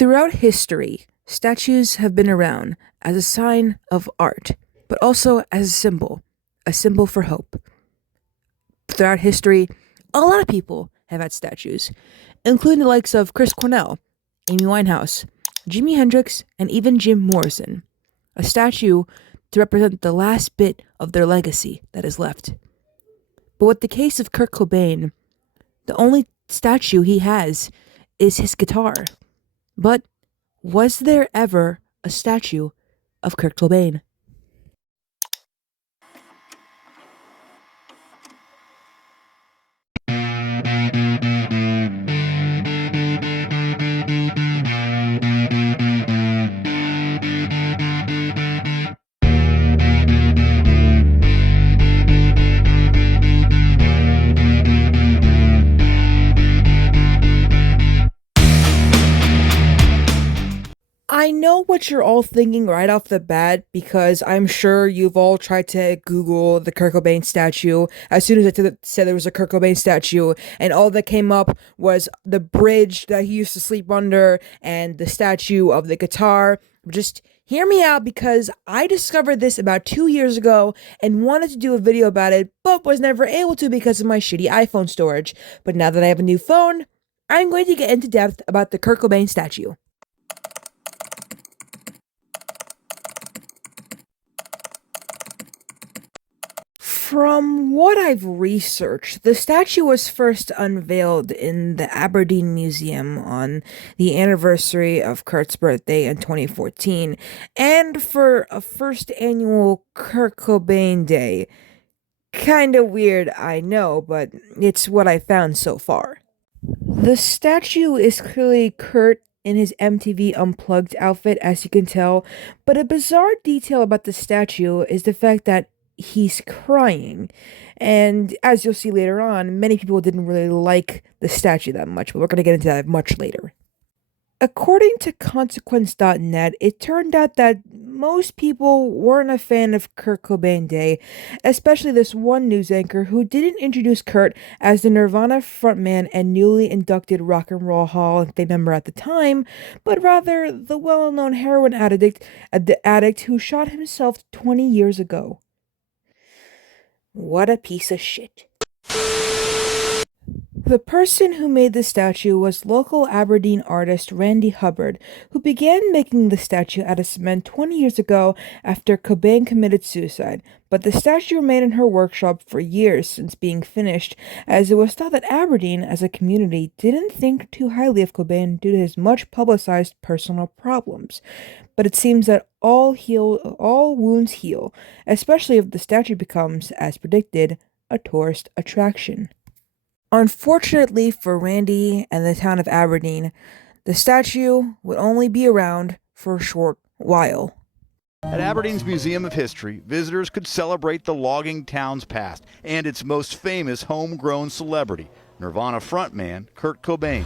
Throughout history, statues have been around as a sign of art, but also as a symbol for hope. Throughout history, a lot of people have had statues, including the likes of Chris Cornell, Amy Winehouse, Jimi Hendrix, and even Jim Morrison. A statue to represent the last bit of their legacy that is left. But with the case of Kurt Cobain, the only statue he has is his guitar. But was there ever a statue of Kurt Cobain? I know what you're all thinking right off the bat because I'm sure you've all tried to Google the Kurt Cobain statue as soon as said there was a Kurt Cobain statue, and all that came up was the bridge that he used to sleep under and the statue of the guitar. Just hear me out because I discovered this about 2 years ago and wanted to do a video about it, but was never able to because of my shitty iPhone storage. But now that I have a new phone, I'm going to get into depth about the Kurt Cobain statue. From what I've researched, the statue was first unveiled in the Aberdeen Museum on the anniversary of Kurt's birthday in 2014, and for a first annual Kurt Cobain Day. Kinda weird, I know, but it's what I found so far. The statue is clearly Kurt in his MTV Unplugged outfit, as you can tell, but a bizarre detail about the statue is the fact that he's crying. And as you'll see later on, many people didn't really like the statue that much, but we're going to get into that much later. According to Consequence.net, it turned out that most people weren't a fan of Kurt Cobain Day, especially this one news anchor who didn't introduce Kurt as the Nirvana frontman and newly inducted Rock and Roll Hall of Fame member at the time, but rather the well-known heroin addict who shot himself 20 years ago. What a piece of shit. The person who made the statue was local Aberdeen artist Randy Hubbard, who began making the statue out of cement 20 years ago after Cobain committed suicide, but the statue remained in her workshop for years since being finished, as it was thought that Aberdeen, as a community, didn't think too highly of Cobain due to his much publicized personal problems. But it seems that all wounds heal, especially if the statue becomes, as predicted, a tourist attraction. Unfortunately for Randy and the town of Aberdeen, the statue would only be around for a short while. At Aberdeen's Museum of History, visitors could celebrate the logging town's past and its most famous homegrown celebrity, Nirvana frontman Kurt Cobain.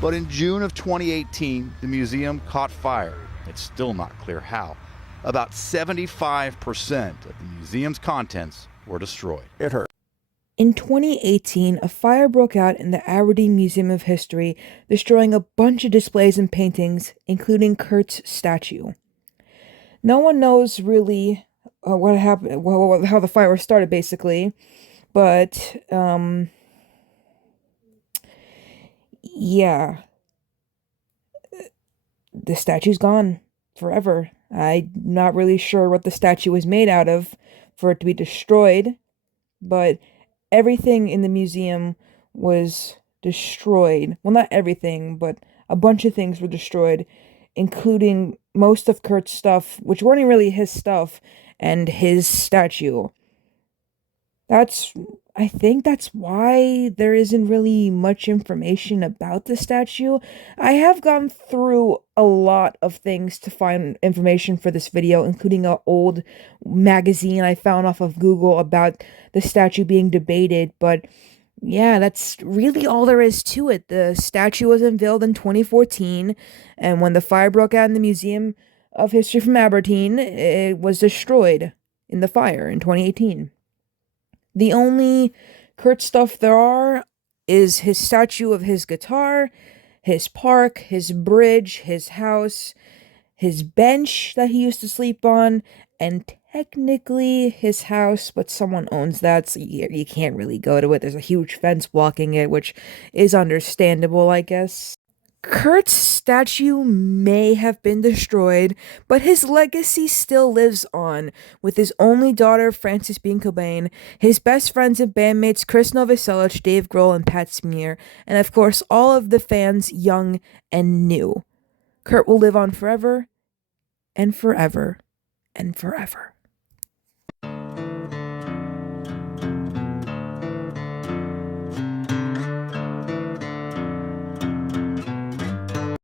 But in June of 2018, the museum caught fire. It's still not clear how. About 75% of the museum's contents were destroyed. It hurt. In 2018, a fire broke out in the Aberdeen Museum of History, destroying a bunch of displays and paintings, including Kurt's statue. No one knows really what happened, how the fire started, basically, but, yeah. The statue's gone forever. I'm not really sure what the statue was made out of for it to be destroyed, but everything in the museum was destroyed. Well, not everything, but a bunch of things were destroyed, including most of Kurt's stuff, which weren't even really his stuff, and his statue. I think that's why there isn't really much information about the statue. I have gone through a lot of things to find information for this video, including an old magazine I found off of Google about the statue being debated, but yeah, that's really all there is to it. The statue was unveiled in 2014, and when the fire broke out in the Museum of History from Aberdeen, it was destroyed in the fire in 2018. The only Kurt stuff there is his statue of his guitar, his park, his bridge, his house, his bench that he used to sleep on, and technically his house, but someone owns that, so you can't really go to it. There's a huge fence blocking it, which is understandable, I guess. Kurt's statue may have been destroyed, but his legacy still lives on, with his only daughter, Frances being Cobain, his best friends and bandmates, Chris Novoselic, Dave Grohl, and Pat Smear, and of course, all of the fans, young and new. Kurt will live on forever and forever and forever.